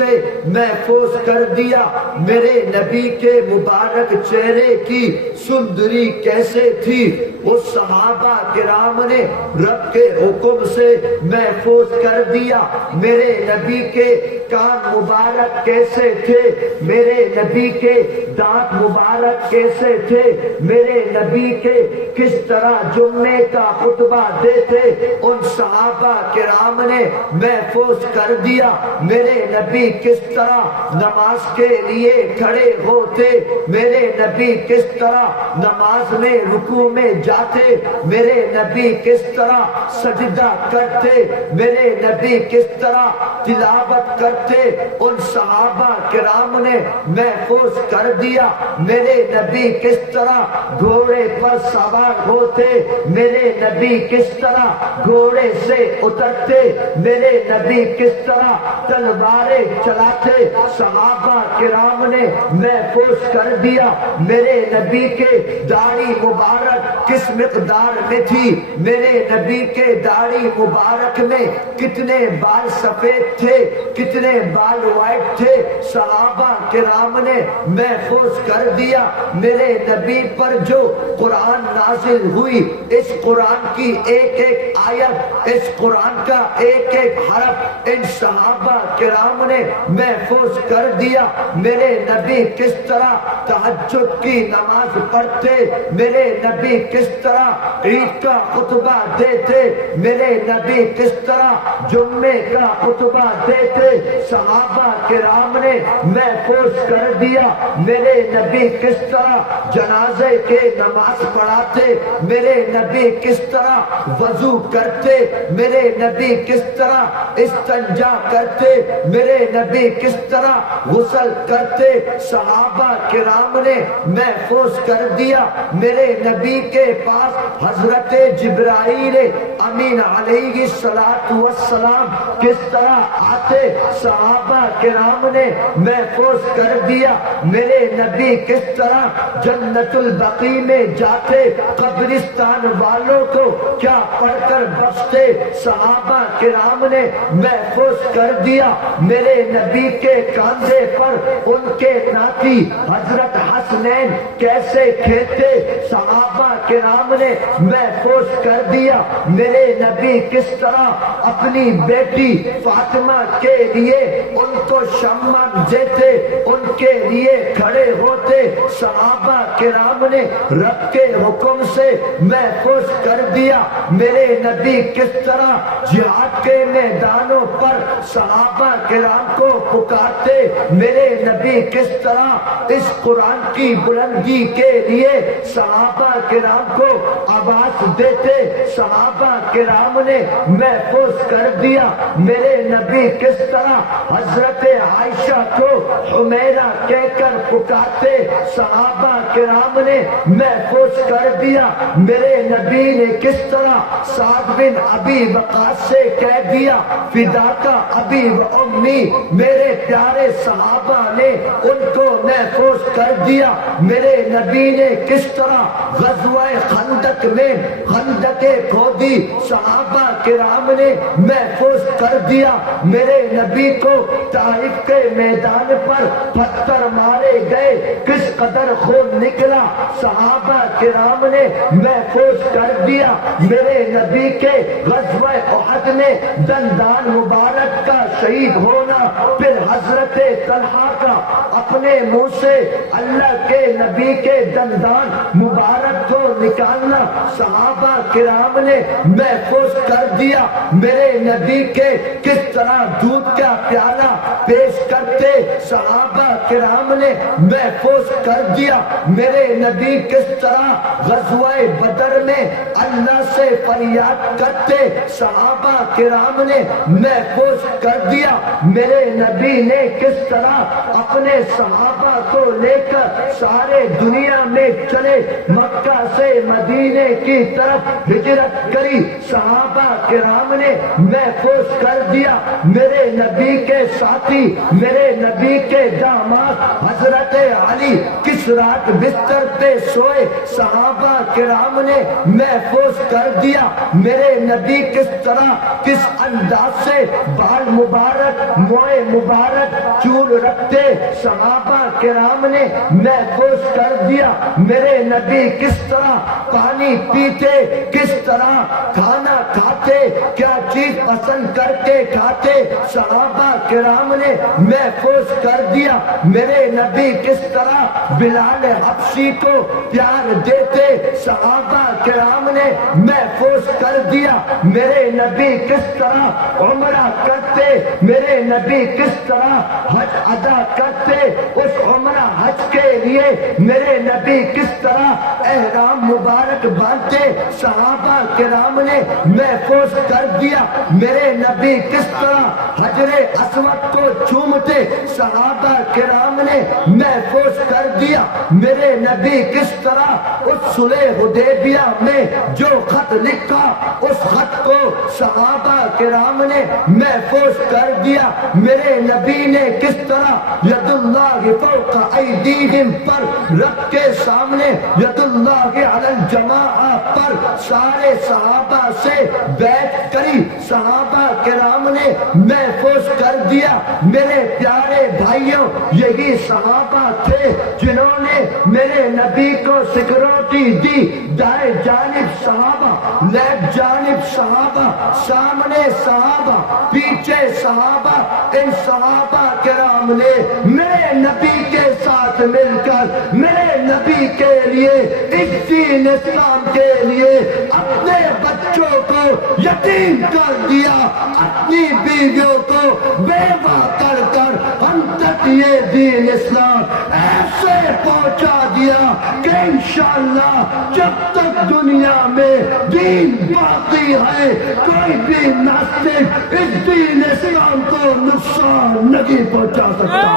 سے محفوظ کر دیا میرے نبی کے مبارک چہرے کی سندری کیسے تھی اس صحابہ کرام نے رب کے حکم سے محفوظ کر دیا میرے نبی کے کان مبارک کیسے تھے میرے نبی کے دانت مبارک کیسے تھے میرے نبی کے کس طرح جمعے کا خطبہ دیتے ان صحابہ کرام نے محفوظ کر دیا میرے نبی کس طرح نماز کے لیے کھڑے ہوتے میرے نبی کس طرح نماز میں رکوع میں جاتے میرے نبی کس طرح سجدہ کرتے میرے نبی کس طرح تلاوت کرتے ان صحابہ کرام نے محفوظ کر دیا میرے نبی کس طرح گھوڑے پر سوار ہوتے میرے نبی کس طرح گھوڑے سے اترتے میرے نبی کس طرح تلواریں چلاتے صحابہ کرام نے محفوظ کر دیا میرے نبی کے داڑھی مبارک کس مقدار میں تھی میرے نبی کے داڑھی مبارک میں کتنے بال سفید تھے کتنے بال وائٹ تھے صحابہ کرام نے محفوظ کر دیا میرے نبی پر جو قرآن نازل ہوئی اس قرآن کی ایک ایک آیت اس قرآن کا ایک ایک حرف ان صحابہ کرام نے محفوظ کر دیا میرے نبی کس طرح تہجد کی نماز پڑھتے میرے نبی کس طرح عید کا خطبہ دیتے میرے نبی کس طرح جمعے کا خطبہ دیتے صحابہ کرام نے محفوظ کر دیا میرے نبی کس طرح جنازے کے نماز پڑھاتے میرے نبی کس طرح وضو کرتے میرے نبی کس طرح استنجا کرتے میرے نبی کس طرح غسل کرتے صحابہ کرام نے محفوظ کر دیا میرے نبی کے پاس حضرت جبرائیل امین علیہ السلام کس طرح آتے صحابہ کرام نے محفوظ کر دیا میرے نبی کس طرح جنت البقیع میں جاتے قبرستان والوں کو کیا پڑھ کر بخشتے صحابہ کرام نے محفوظ کر دیا میرے نبی کے کاندھے پر ان کے ناتی حضرت حسنین کیسے کھیلتے صحابہ کرام نے محفوظ کر دیا میرے نبی کس طرح اپنی بیٹی فاطمہ کے لیے ان کو شمع دیتے ان کے لیے کھڑے ہوتے صحابہ کرام نے رب کے حکم سے محفوظ کر دیا میرے نبی کس طرح جہاد کے میدانوں پر صحابہ کرام کو پکارتے میرے نبی کس طرح اس قرآن کی بلندی کے لیے صحابہ کرام کو آواز دیتے صحابہ کرام نے محفوظ کر دیا میرے نبی کس طرح حضرت عائشہ کو حمیرہ کہہ کر پکارتے صحابہ کرام نے محفوظ کر دیا میرے نبی نے کس طرح سعد بن ابی وقاص سے کہہ دیا فداکا ابی و امی میرے پیارے صحابہ نے ان کو محفوظ کر دیا میرے نبی نے کس طرح غزوہ خندق میں خندقیں کھودی صحابہ کرام نے محفوظ کر دیا میرے نبی کو طائف کے میدان پر پتھر مارے گئے کس قدر خون نکلا صحابہ کرام نے محفوظ کر دیا میرے نبی کے غزوہ احد میں دندان مبارک کا شہید ہونا پھر حضرت طلحہ کا اپنے منہ سے اللہ کے نبی کے دندان مبارک کو نکالنا صحابہ کرام نے محفوظ کر دیا میرے نبی کے کس طرح دودھ کا پیالہ پیش کرتے صحابہ کرام نے محفوظ کر دیا میرے نبی کس طرح غزوہ بدر میں اللہ سے فریاد کرتے صحابہ کرام نے محفوظ کر دیا میرے نبی نے کس طرح اپنے صحابہ کو لے کر سارے دنیا میں چلے مکہ سے مدینے کی طرف ہجرت کری صحابہ کرام نے محفوظ کر دیا میرے نبی کے ساتھی میرے نبی کے داماد حضرت علی کس رات بستر پہ سوئے صحابہ کرام نے محفوظ کر دیا میرے نبی کس طرح کس انداز سے بال مبارک موئے مبارک چول رکھتے صحابہ کرام نے محفوظ کر دیا میرے نبی کس طرح پانی پیتے کس طرح کھانا کھاتے کیا چیز پسند کر کے کھاتے صحابہ کرام نے محفوظ کر دیا میرے نبی کس طرح بلال حبشی کو پیار دیتے صحابہ کرام نے محفوظ کر دیا میرے نبی کس طرح عمرہ کرتے میرے نبی کس طرح حج ادا کرتے اس عمرہ حج کے لیے میرے نبی کس طرح احرام مبارک باندھتے صحابہ کرام نے محفوظ کر دیا میرے نبی کس طرح حجر اسود کو چومتے صحابہ کرام نے محفوظ کر دیا میرے نبی کس طرح اس صلح حدیبیہ میں جو خط لکھا اس خط کو صحابہ کرام نے محفوظ کر دیا میرے نبی نے کس طرح ید اللہ فوق ایدیہم پر رب کے سامنے ید اللہ علی الجماعہ پر سارے صحابہ سے بیعت کری صحابہ کرام نے محفوظ کر دیا میرے پیارے بھائیوں یہی صحابہ تھے جنہوں نے میرے نبی کو سیکورٹی دی دائیں جانب صحابہ لیفٹ جانب صحابہ سامنے صحابہ پیچھے صحابہ ان صحابہ کرام نے میرے نبی کے ساتھ مل کر میرے نبی کے لیے اس دین اسلام کے لیے اپنے بچوں کو یتیم کر دیا اپنی بیویوں کو بیوہ کر کر ہم تک یہ دین اسلام ایسے پہنچا دیا کہ انشاءاللہ جب تک دنیا میں دین باقی ہے کوئی بھی ناستک اس دین اسلام کو نقصان نہیں پہنچا سکتا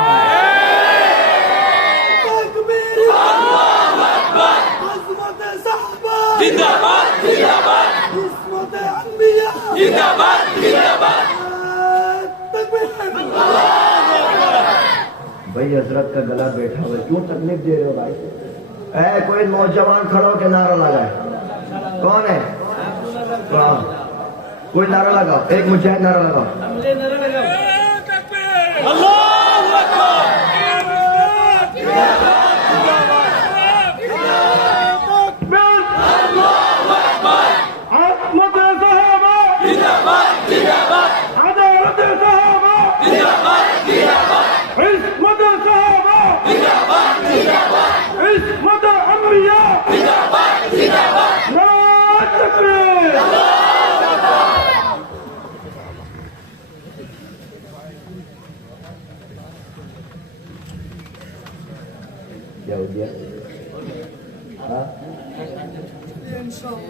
زندہ باد زندہ باد عصمت انبیاء زندہ باد زندہ باد بھائی حضرت کا گلا بیٹھا ہوا ہے کیوں تکلیف دے رہے ہو بھائی اے کوئی نوجوان کھڑا ہو کے نعرہ لگائے کون ہے کوئی نعرہ لگاؤ ایک مجاہد نعرہ لگاؤ اللہ اکبر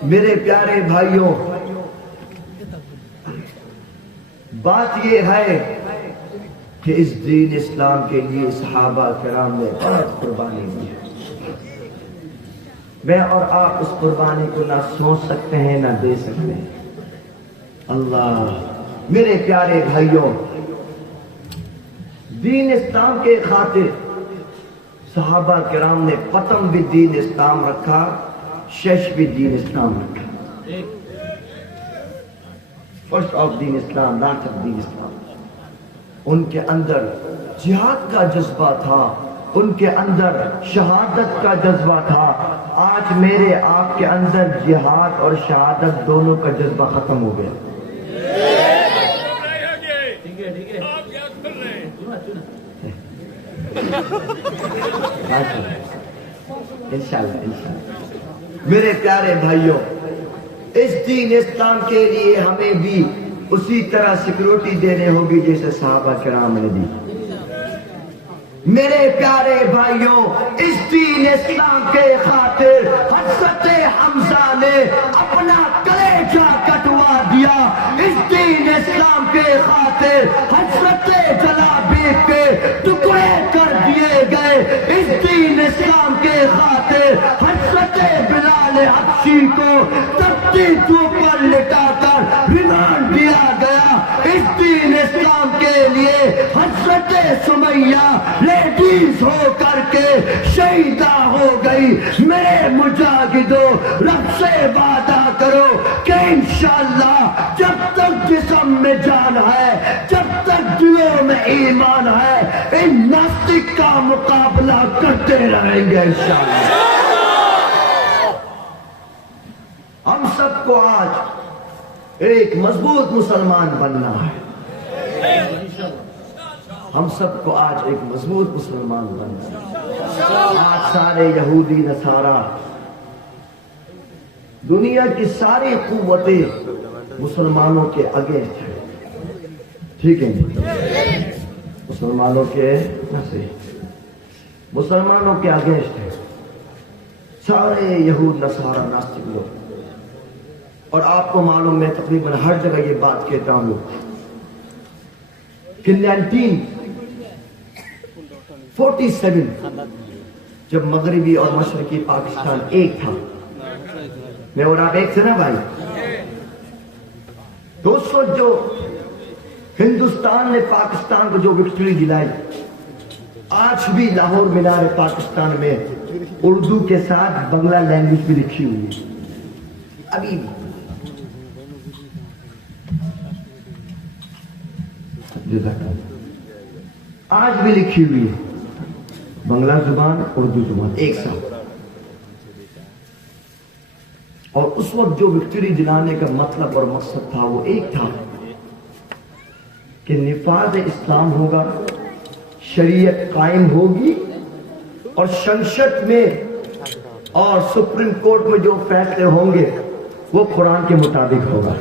میرے پیارے بھائیوں بات یہ ہے کہ اس دین اسلام کے لیے صحابہ کرام نے بہت قربانی دی ہے میں اور آپ اس قربانی کو نہ سوچ سکتے ہیں نہ دے سکتے ہیں اللہ میرے پیارے بھائیوں دین اسلام کے خاطر صحابہ کرام نے پتم بھی دین اسلام رکھا شش بھی دین اسلام رکھا فرسٹ آف دین اسلام لاسٹ آف دین اسلام ان کے اندر جہاد کا جذبہ تھا ان کے اندر شہادت کا جذبہ تھا آج میرے آپ کے اندر جہاد اور شہادت دونوں کا جذبہ ختم ہو گیا انشاءاللہ میرے پیارے بھائیوں اس دین اسلام کے لیے ہمیں بھی اسی طرح سیکورٹی دینے ہوگی جیسے صحابہ کرام نے دی میرے پیارے بھائیوں اس دین اسلام کے خاطر حضرت حمزہ نے اپنا کلیجہ کٹوا دیا اس دین اسلام کے خاطر حضرت جلابی کے ٹکڑے کر دیے گئے اس دین اسلام کے خاطر حضرت بلال حبشی کو تپتی دھوپ پر لٹا کر ریمانڈ دیا گیا اس دین اسلام کے لیے حضرت سمیہ لیڈیز ہو کر کے شہیدہ ہو گئی. میرے مجاہدوں رب سے وعدہ کرو کہ انشاءاللہ جب تک جسم میں جان ہے، جب تک دلوں میں ایمان ہے، ان ناستک کا مقابلہ کرتے رہیں گے انشاءاللہ. ہم سب کو آج ایک مضبوط مسلمان بننا ہے. ہم سب کو آج ایک مضبوط مسلمان بننا ہے. آج سارے یہودی نصارہ، دنیا کی ساری قوتیں مسلمانوں کے اگینسٹ ہیں. ٹھیک ہے جی؟ مسلمانوں کے مسلمانوں کے اگینسٹ ہیں سارے یہود نصارہ ناستک لوگ. اور آپ کو معلوم، میں تقریباً ہر جگہ یہ بات کہتا ہوں کہ 1947 جب مغربی اور مشرقی پاکستان ایک تھا، میں اور آپ ایک تھے نا بھائی، تو اس وقت جو ہندوستان نے پاکستان کو جو وکٹری دلائی، آج بھی لاہور مینار پاکستان میں اردو کے ساتھ بنگلہ لینگویج بھی لکھی ہوئی ہے. ابھی بھی آج بھی لکھی ہوئی ہے، بنگلہ زبان اردو زبان ایک ساتھ. اور اس وقت جو وکٹری دلانے کا مطلب اور مقصد تھا وہ ایک تھا کہ نفاذ اسلام ہوگا، شریعت قائم ہوگی، اور سنسد میں اور سپریم کورٹ میں جو فیصلے ہوں گے وہ قرآن کے مطابق ہوگا.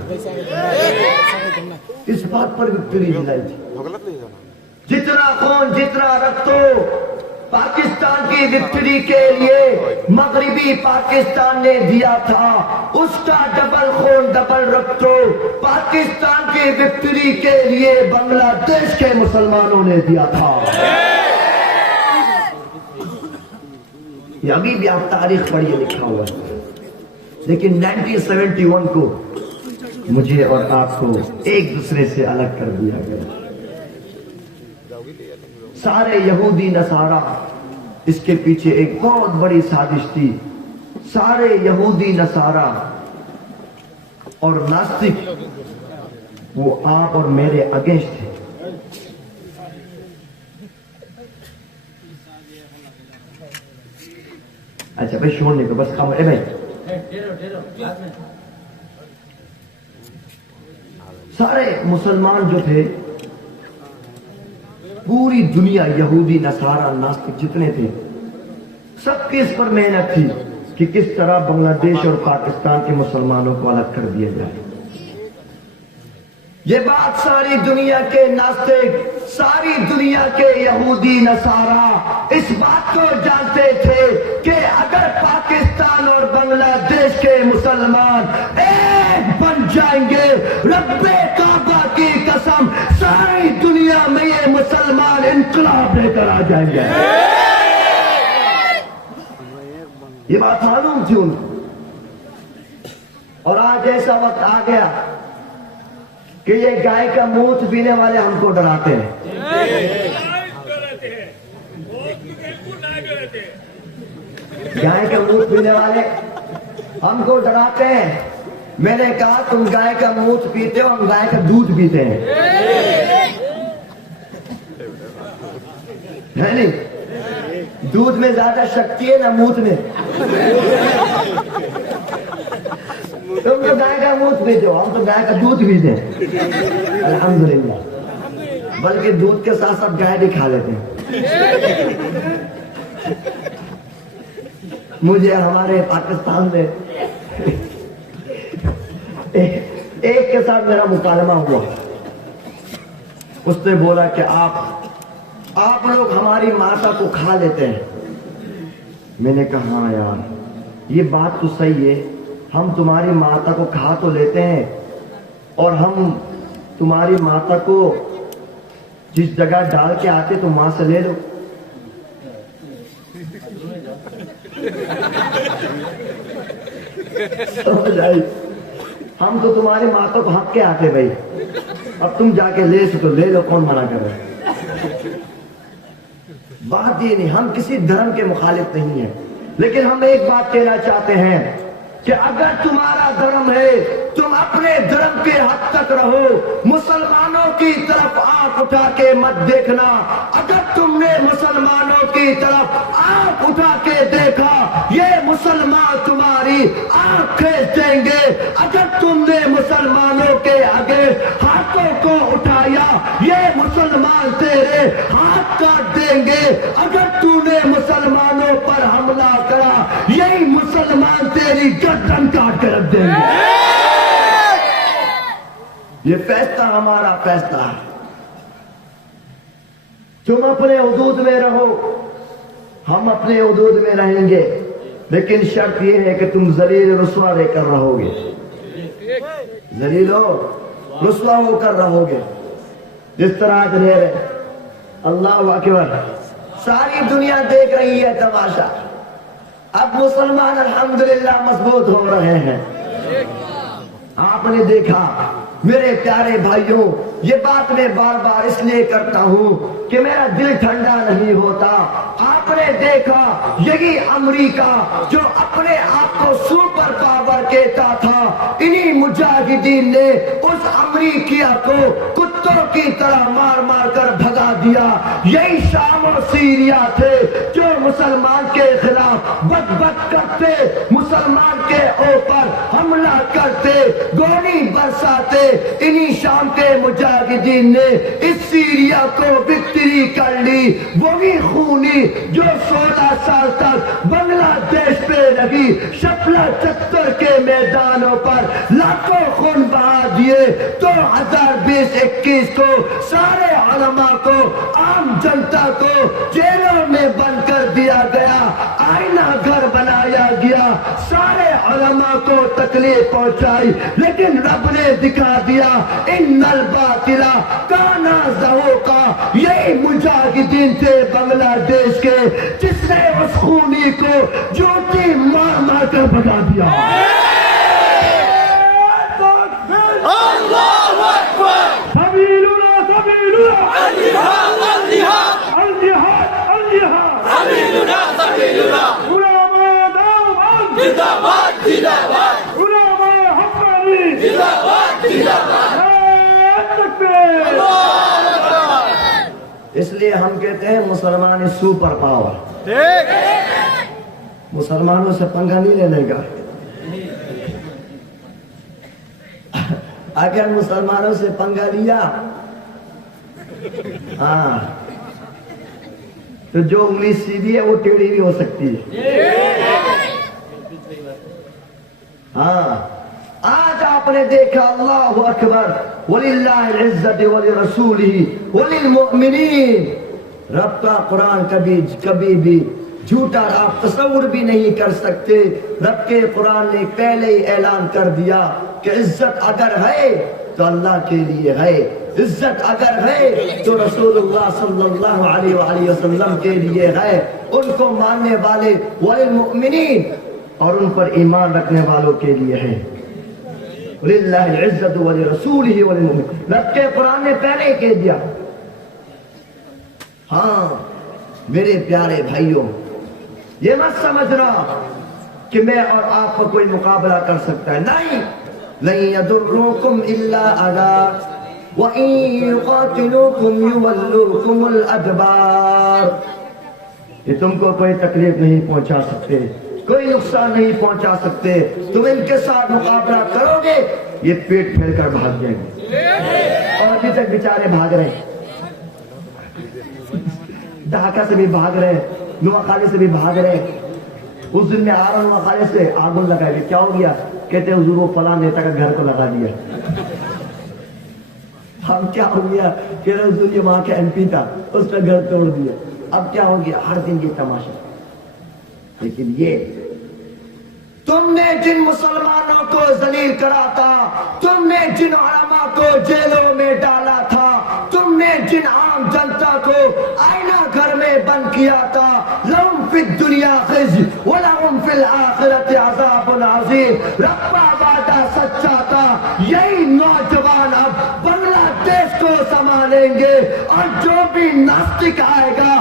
اس بات پر وکٹری دلائی تھی. جتنا خون جتنا رکھ دو پاکستان کی وکٹری کے لیے مغربی پاکستان نے دیا تھا، اس کا ڈبل خون ڈبل رکھ دو پاکستان کی وکٹری کے لیے بنگلہ دیش کے مسلمانوں نے دیا تھا. یہ ابھی بھی آپ تاریخ پڑھیے لکھا ہوا ہے. لیکن 1971 کو مجھے اور آپ کو ایک دوسرے سے الگ کر دیا گیا. سارے یہودی نصارہ، اس کے پیچھے ایک بہت بڑی سازش تھی. سارے یہودی نصارہ اور ناستک وہ آپ اور میرے اگینسٹ تھے. اچھا بھائی چھوڑنے کو بس خبر ہے بھائی. سارے مسلمان جو تھے، پوری دنیا، یہودی نصارہ ناستک جتنے تھے، سب کی اس پر محنت تھی کہ کس طرح بنگلہ دیش اور پاکستان کے مسلمانوں کو الگ کر دیا جائے. یہ بات ساری دنیا کے ناستک، ساری دنیا کے یہودی نصارہ اس بات کو جانتے تھے کہ اگر پاکستان اور بنگلہ دیش کے مسلمان ایک بن جائیں گے، رب کعبہ کی قسم ساری دنیا میں یہ مسلمان انقلاب لے کر آ جائیں گے. یہ بات معلوم تھی ان کو. اور آج ایسا وقت آ گیا کہ یہ گائے کا موت پینے والے ہم کو ڈراتے ہیں. گائے کا موت پینے والے ہم کو ڈراتے ہیں. میں نے کہا تم گائے کا موت پیتے ہو، ہم گائے کا دودھ پیتے ہیں. نہیں، دودھ میں زیادہ شکتی ہے نہ موت میں. تم تو گائے کا موت پیتے ہو، ہم تو گائے کا دودھ پیتے ہیں. الحمدللہ. بلکہ دودھ کے ساتھ ساتھ گائے بھی کھا لیتے ہیں. مجھے ہمارے پاکستان میں ایک کے ساتھ میرا مکالمہ ہوا. اس نے بولا کہ آپ لوگ ہماری ماتا کو کھا لیتے ہیں. میں نے کہا ہاں یار یہ بات تو صحیح ہے، ہم تمہاری ماتا کو کھا تو لیتے ہیں، اور ہم تمہاری ماتا کو جس جگہ ڈال کے آتے تو وہاں سے لے لو. ہم تو تمہاری ماتا کو حق کے آتے بھائی، اب تم جا کے لے سکو لے لو، کون منع کر رہا ہے. بات یہ نہیں، ہم کسی دھرم کے مخالف نہیں ہیں، لیکن ہم ایک بات کہنا چاہتے ہیں کہ اگر تمہارا دھرم ہے تم اپنے دھرم کے حد تک رہو، مسلمانوں کی طرف آنکھ اٹھا کے مت دیکھنا۔ اگر تم نے مسلمانوں کی طرف آنکھ اٹھا کے دیکھا یہ مسلمان تمہاری آنکھ کھینچ دیں گے۔ اگر تم نے مسلمانوں کے آگے ہاتھوں کو اٹھایا یہ مسلمان تیرے ہاتھ کاٹ دیں گے۔ اگر تو نے مسلمانوں پر حملہ کرا یہی مسلمان تیری گردن کاٹ کے رکھ دیں گے۔ یہ فیصلہ ہمارا فیصلہ ہے۔ تم اپنے حدود میں رہو، ہم اپنے حدود میں رہیں گے، لیکن شرط یہ ہے کہ تم ذلیل رسوا دے کر رہو گے، ذلیل ہو رسوا ہو کر رہو گے۔ جس طرح آج رہ رہے، اللہ اکبر، ساری دنیا دیکھ رہی ہے تماشا۔ اب مسلمان الحمدللہ مضبوط ہو رہے ہیں۔ آپ نے دیکھا میرے پیارے بھائیوں، یہ بات میں بار بار اس لیے کرتا ہوں کہ میرا دل ٹھنڈا نہیں ہوتا۔ آپ نے دیکھا یہی امریکہ جو اپنے آپ کو سپر پاور کہتا تھا، انہی مجاہدین نے اس امریکہ کو کتوں کی طرح مار مار کر بھگا دیا۔ یہی شام و سیریا تھے جو مسلمان کے خلاف بد کرتے، مسلمان کے اوپر حملہ کرتے، گولی برساتے۔ انہی شام کے مجاہدین نے اس سیریا کو وکٹری کر لی۔ وہی خونی جو 16 سال تک بنگلہ دیش پہ لگی، شپلا چتر کے میدانوں پر لاکھوں خون بہا دیے۔ 2020-21 کو سارے علماء کو، عام جنتا کو جیلوں میں بند کر دیا گیا، آئینہ گھر بنایا گیا، سارے علماء کو تکلیف پہنچائی، لیکن رب نے دکھا دیا ان الباطل کان زہوقا۔ یہی مجاہدین تھے بنگلہ دیش کے جس نے اس خونی کو جوتی مار مار کر بھگا دیا۔ اللہ اکبر، سبیلنا سبیلنا، الجہاد الجہاد، الجہاد الجہاد، سبیلنا سبیلنا، علماء دیوبند زندہ باد زندہ باد، علماء حقانی، زندہ باد زندہ باد، نعرہ تکبیر۔ اللہ اکبر۔ اس لیے ہم کہتے ہیں مسلمان سپر پاور۔ مسلمانوں سے پنگا نہیں لینے کا۔ اگر مسلمانوں سے پنگا لیا ہاں تو جو انگلی سیدھی ہے وہ ٹیڑھی بھی ہو سکتی ہے۔ ہاں آج آپ نے دیکھا، اللہ اکبر، وَلِلَّهِ الْعِزَّةِ وَلِرَسُولِهِ وَلِلْمُؤْمِنِينَ۔ رب کا قرآن کبھی بھی جھوٹا آپ تصور بھی نہیں کر سکتے۔ رب کے قرآن نے پہلے ہی اعلان کر دیا کہ عزت اگر ہے تو اللہ کے لیے ہے، عزت اگر ہے تو رسول اللہ صلی اللہ علیہ وآلہ وسلم کے لیے ہے، ان کو ماننے والے والمؤمنین اور ان پر ایمان رکھنے والوں کے لیے ہے۔ للہ العزت ولرسولہ وللمؤمنین، رب کے قرآن نے پہلے ہی کہہ دیا۔ ہاں میرے پیارے بھائیوں، یہ مت سمجھنا کہ میں اور آپ کو کوئی مقابلہ کر سکتا ہے، نہیں۔ لن يضركم الا اذى وان يقاتلوكم يولوكم الادبار۔ یہ تم کو کوئی تکلیف نہیں پہنچا سکتے، کوئی نقصان نہیں پہنچا سکتے۔ تم ان کے ساتھ مقابلہ کرو گے یہ پیٹ پھیر کر بھاگ جائیں گے، اور ابھی تک بیچارے بھاگ رہے ہیں، ڈھاکہ سے بھی بھاگ رہے ہیں، نوخالی سے بھی بھاگ رہے ہیں۔ اس دن میں آ رہا ہوں نوخالی سے، آگن لگائے گئے، کیا ہو گیا؟ کہتے ہیں حضور وہ فلاں نیتا کا گھر کو لگا دیا۔ ہم کیا ہو گیا؟ کہ حضور یہ وہاں کا MP تھا، اس کا گھر توڑ دیا۔ اب کیا ہو گیا؟ ہر دن یہ تماشا۔ لیکن یہ تم نے جن مسلمانوں کو ذلیل کرا تھا، تم نے جن علماء کو جیلوں میں ڈالا تھا، تم نے جن عام جنتا کو آئینہ گھر میں بند کیا تھا، لہم فی الدنیا خزی ولہم فی الآخرۃ عذاب عظیم۔ رب کا وعدہ سچا تھا، یہی نوجوان اب بنگلہ دیش کو سنبھالیں گے، اور جو بھی ناستک آئے گا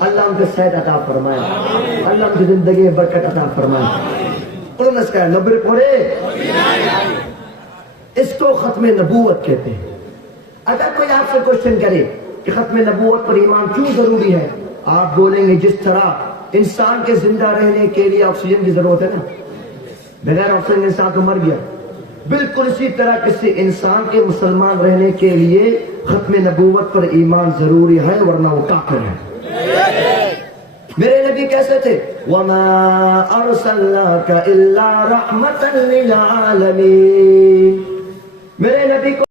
اللہ ان کو صحت عطا فرمائے, اللہ ان کی زندگی میں برکت عطا فرمائے. انہوں نے کہا نبی پڑھے, اس کو ختم نبوت کہتے ہیں. اگر کوئی آپ سے کوشچن کرے کہ ختم نبوت پر ایمان کیوں ضروری ہے, آپ بولیں گے جس طرح انسان کے زندہ رہنے کے لیے آکسیجن کی ضرورت ہے نا, بغیر آکسیجن انسان تو مر گیا, بالکل اسی طرح کسی انسان کے مسلمان رہنے کے لیے ختم نبوت پر ایمان ضروری ہے, ورنہ وہ کافر ہے. میرے نبی کیسے تھے؟ وَمَا أَرْسَلْنَاكَ إِلَّا رَحْمَةً لِلْعَالَمِينَ. میرے نبی کو